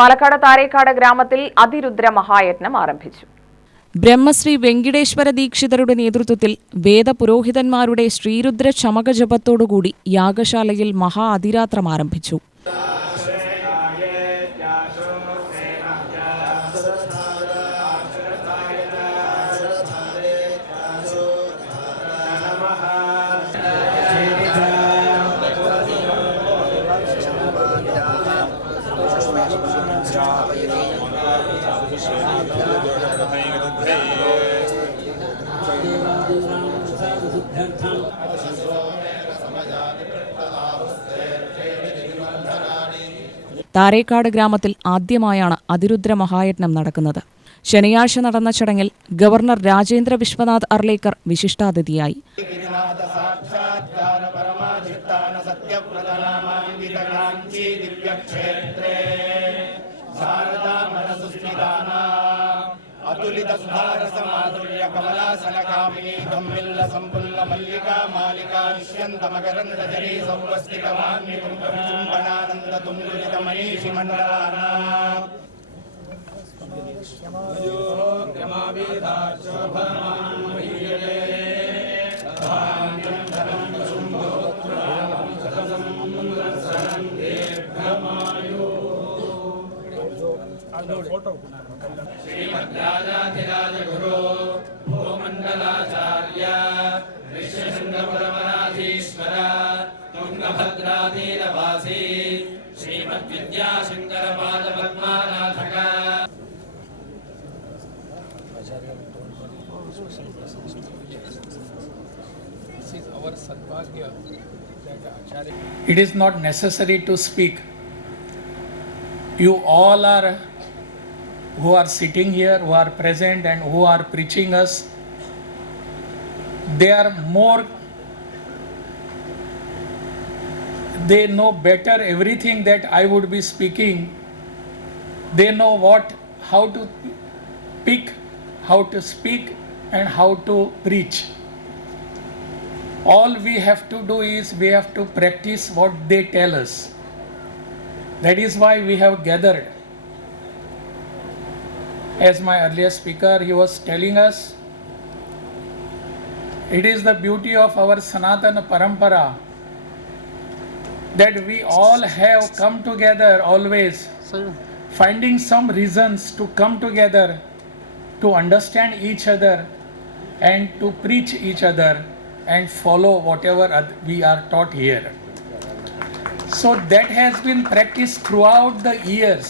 പാലക്കാട് താരേക്കാട് ഗ്രാമത്തിൽ അതിരുദ്ര മഹായജ്ഞം ആരംഭിച്ചു. ബ്രഹ്മശ്രീ വെങ്കിടേശ്വര ദീക്ഷിതരുടെ നേതൃത്വത്തിൽ വേദപുരോഹിതന്മാരുടെ ശ്രീരുദ്ര ചമകജപത്തോടുകൂടി യാഗശാലയിൽ മഹാ അതിരാത്രം ആരംഭിച്ചു. താരേക്കാട് ഗ്രാമത്തിൽ ആദ്യമായാണ് അതിരുദ്ര മഹായജ്ഞം നടക്കുന്നത്. ശനിയാഴ്ച നടന്ന ചടങ്ങിൽ ഗവർണർ രാജേന്ദ്ര വിശ്വനാഥ് അർലേക്കർ വിശിഷ്ടാതിഥിയായി. अतुलित सुधार समाधुर्य कमलासन कामिनी गम्मिल्ल संपुल्ल मल्लिका मालिका निष्यन्त मकरन्द जरी सौवस्तिक वान्य कुम्भविचुम्बनानन्द तुङ्गुलित मनीषि मण्डलाना श्रीमद्राजाधिराज गुरु भूमण्डलाचार्य विश्वशृङ्गपुरमनाधीश्वर तुङ्गभद्रातीरवासी श्रीमद्विद्याशङ्करपादपद्मानाथक It is not necessary to speak. You all are who are sitting here, who are present and who are preaching us, they know better everything that I would be speaking. They know how to pick, how to speak and how to preach. All we have to do is we have to practice what they tell us. That is why we have gathered. As my earlier speaker, he was telling us, it is the beauty of our Sanatana Parampara that we all have come together always, finding some reasons to come together, to understand each other and to preach each other and follow whatever we are taught here. So that has been practiced throughout the years.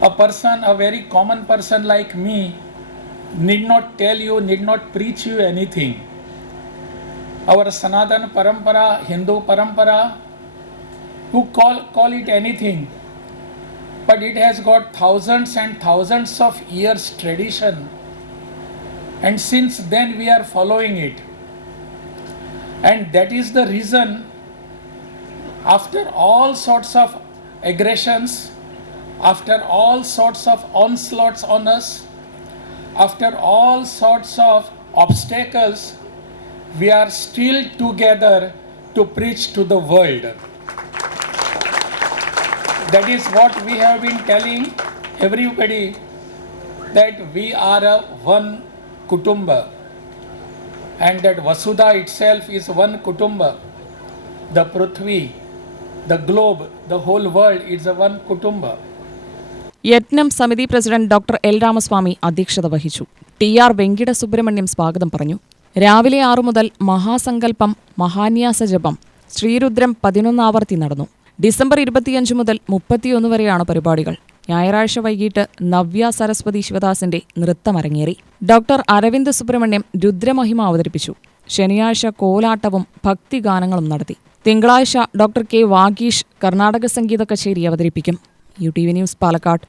A very common person like me, need not tell you, need not preach you anything. Our Sanatana Parampara, Hindu Parampara, who call it anything, but it has got thousands and thousands of years tradition, and since then we are following it. And that is the reason, after all sorts of aggressions, after all sorts of onslaughts on us, after all sorts of obstacles, we are still together to preach to the world. That is what we have been telling everybody, that we are a one kutumba, and that Vasudha itself is one kutumba. The Prithvi, the globe, the whole world is a one kutumba. യജ്ഞം സമിതി president doctor L Ramaswamy അധ്യക്ഷത വഹിച്ചു. ടി.ആർ. വെങ്കിട സുബ്രഹ്മണ്യം സ്വാഗതം പറഞ്ഞു. രാവിലെ 6 മുതൽ മഹാസങ്കല്പം മഹാന്യാസ ജപം ശ്രീരുദ്രം 11 ആവർത്തി നടന്നു. ഡിസംബർ 25 മുതൽ 31 വരെയാണ് പരിപാടികൾ. ഞായറാഴ്ച വൈകിട്ട് നവ്യ സരസ്വതി ശിവദാസിന്റെ നൃത്തമരങ്ങേറി. ഡോക്ടർ അരവിന്ദ് സുബ്രഹ്മണ്യം രുദ്രമഹിമ അവതരിപ്പിച്ചു. ശനിയാഴ്ച കോലാട്ടവും ഭക്തിഗാനങ്ങളും നടത്തി. തിങ്കളാഴ്ച ഡോക്ടർ കെ വാഗീഷ് കർണാടക സംഗീത കച്ചേരി അവതരിപ്പിക്കും. UTV news Palakkad.